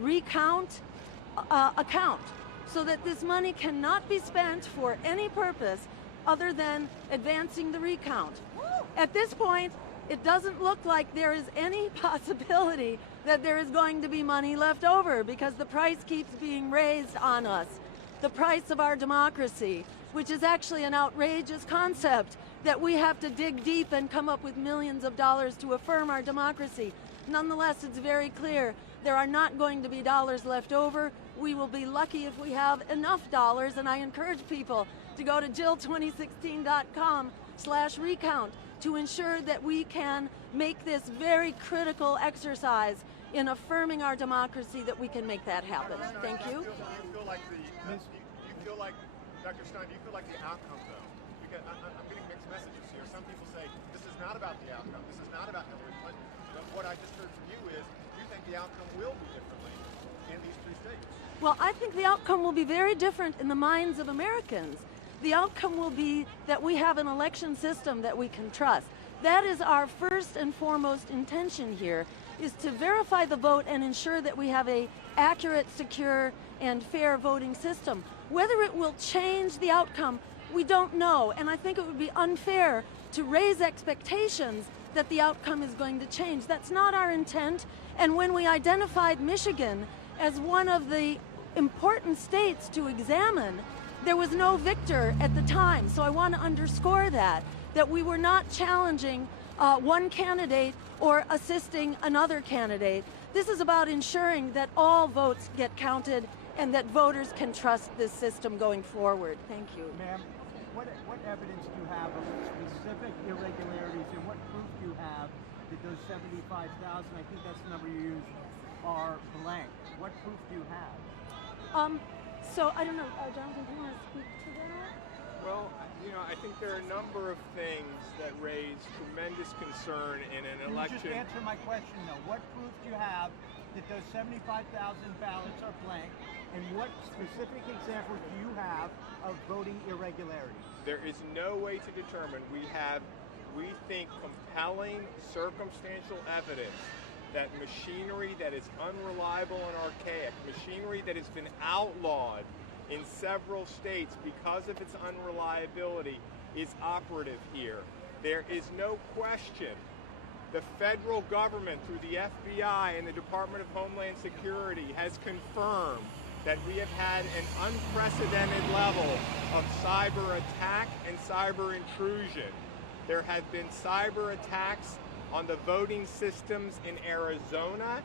recount account, so that this money cannot be spent for any purpose other than advancing the recount. At this point, it doesn't look like there is any possibility that there is going to be money left over, because the price keeps being raised on us. The price of our democracy, which is actually an outrageous concept, that we have to dig deep and come up with millions of dollars to affirm our democracy. Nonetheless, it's very clear there are not going to be dollars left over. We will be lucky if we have enough dollars, and I encourage people to go to jill2016.com/recount to ensure that we can make this very critical exercise in affirming our democracy, that we can make that happen. Thank you. Do you feel like Dr. Stein, do you feel like the outcome, though? Because I'm getting mixed messages here. Some people say this is not about the outcome. This is not about Hillary Clinton. But what I just heard from you is you think the outcome will be differently in these three states. Well, I think the outcome will be very different in the minds of Americans. The outcome will be that we have an election system that we can trust. That is our first and foremost intention here, is to verify the vote and ensure that we have a accurate, secure, and fair voting system. Whether it will change the outcome, we don't know, and I think it would be unfair to raise expectations that the outcome is going to change. That's not our intent, and when we identified Michigan as one of the important states to examine, there was no victor at the time. So I want to underscore that we were not challenging one candidate or assisting another candidate. This is about ensuring that all votes get counted and that voters can trust this system going forward. Thank you. Ma'am, what evidence do you have of specific irregularities, and what proof do you have that those 75,000, I think that's the number you used, are blank? What proof do you have? So I don't know, Jonathan, do you want to speak to that? Well, I think there are a number of things that raise tremendous concern in an election. Just answer my question, though. What proof do you have that those 75,000 ballots are blank, and what specific examples do you have of voting irregularities? There is no way to determine. We think, compelling circumstantial evidence that machinery that is unreliable and archaic, machinery that has been outlawed in several states because of its unreliability, is operative here. There is no question the federal government, through the FBI and the Department of Homeland Security, has confirmed that we have had an unprecedented level of cyber attack and cyber intrusion. There have been cyber attacks on the voting systems in Arizona